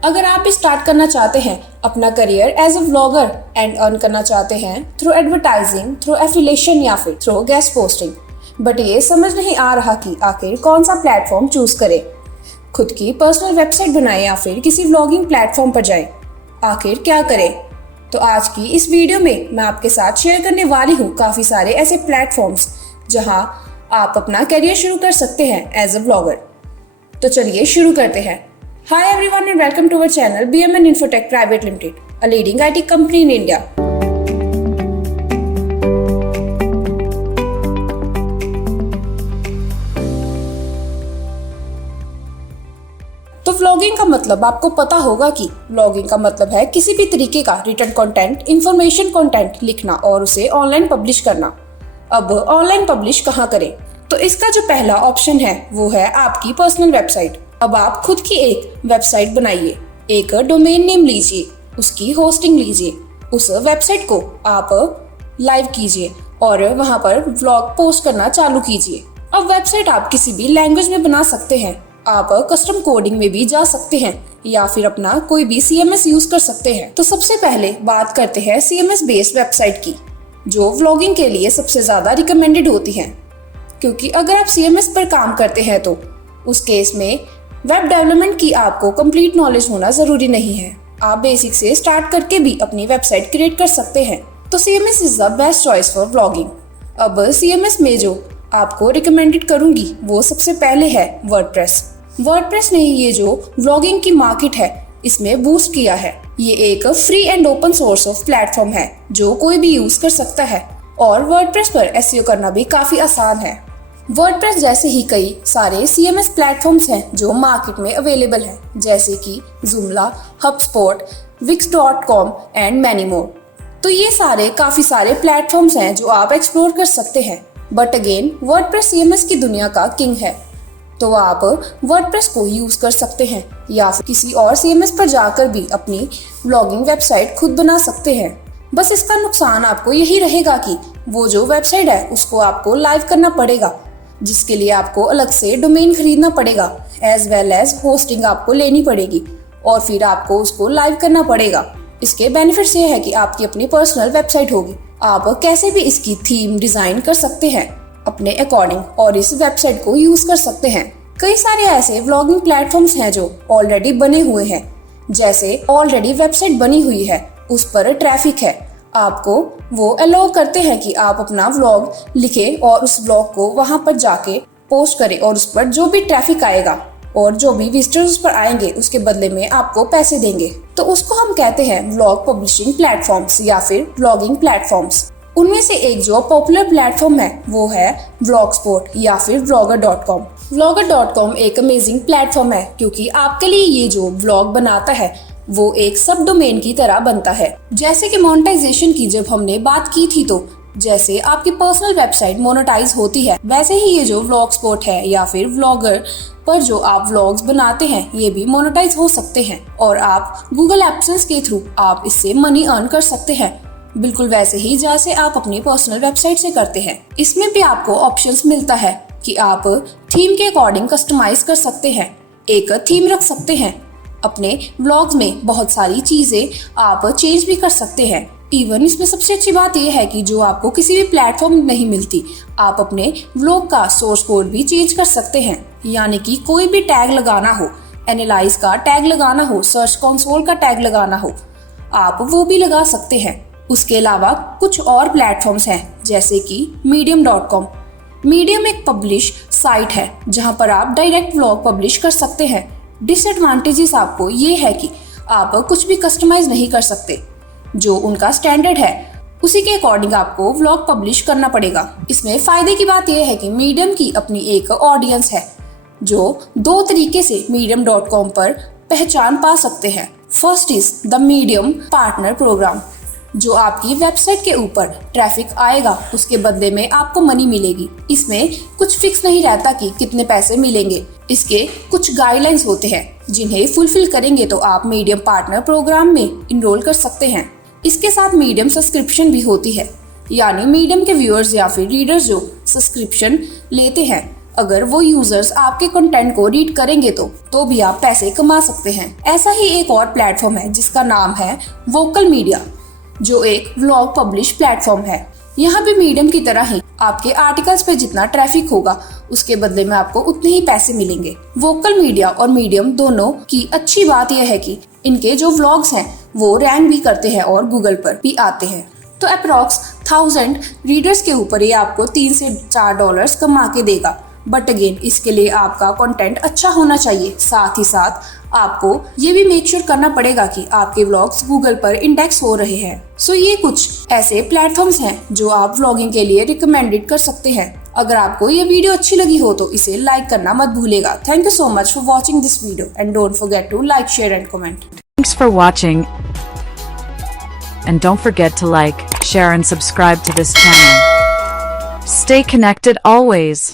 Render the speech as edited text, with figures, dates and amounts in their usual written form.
अगर आप भी स्टार्ट करना चाहते हैं अपना career as a vlogger and earn करना चाहते हैं थ्रू एडवर्टाइजिंग, थ्रू एफिलिएशन या फिर थ्रू गेस्ट पोस्टिंग, बट ये समझ नहीं आ रहा कि आखिर कौन सा प्लेटफॉर्म चूज करें, खुद की पर्सनल वेबसाइट बनाएं या फिर किसी व्लॉगिंग प्लेटफॉर्म पर जाएं, आखिर क्या करें? तो आज की इस वीडियो में मैं आपके साथ शेयर करने वाली हूँ काफ़ी सारे ऐसे प्लेटफॉर्म्स जहाँ आप अपना करियर शुरू कर सकते हैं एज अ व्लॉगर। तो चलिए शुरू करते हैं। Hi everyone and welcome to our channel BMN Infotech Private Limited, a leading IT company in India. तो व्लॉगिंग का मतलब आपको पता होगा कि व्लॉगिंग का मतलब है किसी भी तरीके का रिटन कंटेंट, इंफॉर्मेशन कंटेंट लिखना और उसे ऑनलाइन पब्लिश करना। अब ऑनलाइन पब्लिश कहाँ करें? तो इसका जो पहला ऑप्शन है वो है आपकी पर्सनल वेबसाइट। अब आप खुद की एक वेबसाइट बनाइए, एक डोमेन नेम लीजिए, उसकी होस्टिंग लीजिए, उस वेबसाइट को आप लाइव कीजिए और वहां पर व्लॉग पोस्ट करना चालू कीजिए। अब वेबसाइट आप किसी भी लैंग्वेज में बना सकते हैं, आप कस्टम कोडिंग में भी जा सकते हैं या फिर अपना कोई भी CMS यूज कर सकते हैं। तो सबसे पहले बात करते हैं CMS बेस्ड वेबसाइट की, जो व्लॉगिंग के लिए सबसे ज्यादा रिकमेंडेड होती है, क्योंकि अगर आप CMS पर काम करते हैं तो उस केस में वेब डेवलपमेंट की आपको कंप्लीट नॉलेज होना जरूरी नहीं है। आप बेसिक से स्टार्ट करके भी अपनी वेबसाइट क्रिएट कर सकते हैं। तो CMS is the best choice for vlogging. अब CMS में जो आपको रिकमेंडेड करूंगी वो सबसे पहले है वर्डप्रेस। वर्डप्रेस ने ये जो व्लॉगिंग की मार्केट है इसमें बूस्ट किया है। ये एक free and open source of platform है जो कोई भी यूज कर सकता है और वर्डप्रेस पर SEO करना भी काफी आसान है। वर्डप्रेस जैसे ही कई सारे CMS प्लेटफॉर्म्स हैं जो मार्केट में अवेलेबल हैं, जैसे कि Joomla, HubSpot, Wix.com and many more. तो ये सारे काफी सारे प्लेटफॉर्म्स हैं जो आप एक्सप्लोर कर सकते हैं। बट अगेन वर्डप्रेस CMS की दुनिया का किंग है, तो आप वर्डप्रेस को यूज कर सकते हैं या फिर किसी और CMS पर जाकर भी अपनी ब्लॉगिंग वेबसाइट खुद बना सकते हैं। बस इसका नुकसान आपको यही रहेगा कि वो जो वेबसाइट है उसको आपको लाइव करना पड़ेगा, जिसके लिए आपको अलग से डोमेन खरीदना पड़ेगा, एज वेल एज होस्टिंग आपको लेनी पड़ेगी और फिर आपको उसको लाइव करना पड़ेगा। इसके बेनिफिट्स ये है कि आपकी अपनी पर्सनल वेबसाइट होगी, आप कैसे भी इसकी थीम डिजाइन कर सकते हैं अपने अकॉर्डिंग और इस वेबसाइट को यूज कर सकते हैं। कई सारे ऐसे व्लॉगिंग प्लेटफॉर्म्स हैं जो ऑलरेडी बने हुए हैं, जैसे ऑलरेडी वेबसाइट बनी हुई है, उस पर ट्रैफिक है, आपको वो अलाउ करते हैं कि आप अपना व्लॉग लिखें और उस व्लॉग को वहां पर जाके पोस्ट करें और उस पर जो भी ट्रैफिक आएगा और जो भी विजिटर्स उस पर आएंगे उसके बदले में आपको पैसे देंगे। तो उसको हम कहते हैं व्लॉग पब्लिशिंग प्लेटफॉर्म्स या फिर व्लॉगिंग प्लेटफॉर्म्स। उनमें से एक जो पॉपुलर प्लेटफॉर्म है वो है व्लॉगस्पॉट या फिर vlogger.com। vlogger.com एक अमेजिंग प्लेटफॉर्म है क्योंकि आपके लिए ये जो व्लॉग बनाता है वो एक सब डोमेन की तरह बनता है। जैसे कि मोनेटाइजेशन की जब हमने बात की थी, तो जैसे आपकी पर्सनल वेबसाइट मोनेटाइज होती है, वैसे ही ये जो व्लॉगस्पॉट है या फिर व्लॉगर पर जो आप व्लॉग्स बनाते हैं ये भी मोनेटाइज हो सकते हैं और आप गूगल एडसेंस के थ्रू आप इससे मनी अर्न कर सकते हैं, बिल्कुल वैसे ही जैसे आप अपनी पर्सनल वेबसाइट से करते हैं। इसमें भी आपको ऑप्शंस मिलता है कि आप थीम के अकॉर्डिंग कस्टमाइज कर सकते हैं, एक थीम रख सकते हैं, अपने व्लॉग्स में बहुत सारी चीजें आप चेंज भी कर सकते हैं। इवन इसमें सबसे अच्छी बात यह है कि जो आपको किसी भी प्लेटफॉर्म में नहीं मिलती, आप अपने व्लॉग का सोर्स कोड भी चेंज कर सकते हैं, यानी कि कोई भी टैग लगाना हो, एनालाइज का टैग लगाना हो, सर्च कंसोल का टैग लगाना हो, आप वो भी लगा सकते हैं। उसके अलावा कुछ और प्लेटफॉर्म्स हैं जैसे कि medium.com। मीडियम एक पब्लिश साइट है जहां पर आप डायरेक्ट व्लॉग पब्लिश कर सकते हैं। डिसएडवांटेजेस आपको ये है कि आप कुछ भी कस्टमाइज नहीं कर सकते, जो उनका स्टैंडर्ड है उसी के अकॉर्डिंग आपको व्लॉग पब्लिश करना पड़ेगा। इसमें फायदे की बात यह है कि मीडियम की अपनी एक ऑडियंस है जो दो तरीके से medium.com पर पहचान पा सकते हैं। First is the medium partner program, जो आपकी वेबसाइट के ऊपर ट्रैफिक आएगा उसके बदले में आपको मनी मिलेगी। इसमें कुछ फिक्स नहीं रहता कि कितने पैसे मिलेंगे, इसके कुछ गाइडलाइंस होते हैं जिन्हें फुलफिल करेंगे तो आप मीडियम पार्टनर प्रोग्राम में इनरोल कर सकते हैं। इसके साथ मीडियम सब्सक्रिप्शन भी होती है, यानी मीडियम के व्यूअर्स या फिर रीडर्स जो सब्सक्रिप्शन लेते हैं अगर वो यूजर्स आपके कंटेंट को रीड करेंगे तो भी आप पैसे कमा सकते हैं। ऐसा ही एक और प्लेटफॉर्म है जिसका नाम है वोकल मीडिया, जो एक व्लॉग पब्लिश प्लेटफॉर्म है। यहाँ भी मीडियम की तरह ही आपके आर्टिकल्स पे जितना ट्रैफिक होगा उसके बदले में आपको उतने ही पैसे मिलेंगे। वोकल मीडिया और मीडियम दोनों की अच्छी बात यह है कि इनके जो व्लॉग्स हैं वो रैंक भी करते हैं और गूगल पर भी आते हैं। तो अप्रॉक्स 1000 रीडर्स के ऊपर ये आपको 3 से 4 डॉलर्स कमा के देगा। बट अगेन इसके लिए आपका कंटेंट अच्छा होना चाहिए। साथ ही साथ आपको ये भी मेक श्योर करना पड़ेगा कि आपके व्लॉग्स गूगल पर इंडेक्स हो रहे हैं। सो ये कुछ ऐसे प्लेटफॉर्म्स हैं जो आप व्लॉगिंग के लिए रिकमेंडेड कर सकते हैं। अगर आपको ये वीडियो अच्छी लगी हो तो इसे लाइक करना मत भूलेगा। Thank you so much for watching this video and don't forget to like, share and comment. Thanks for watching, and don't forget to like, share and subscribe to this channel. Stay connected always.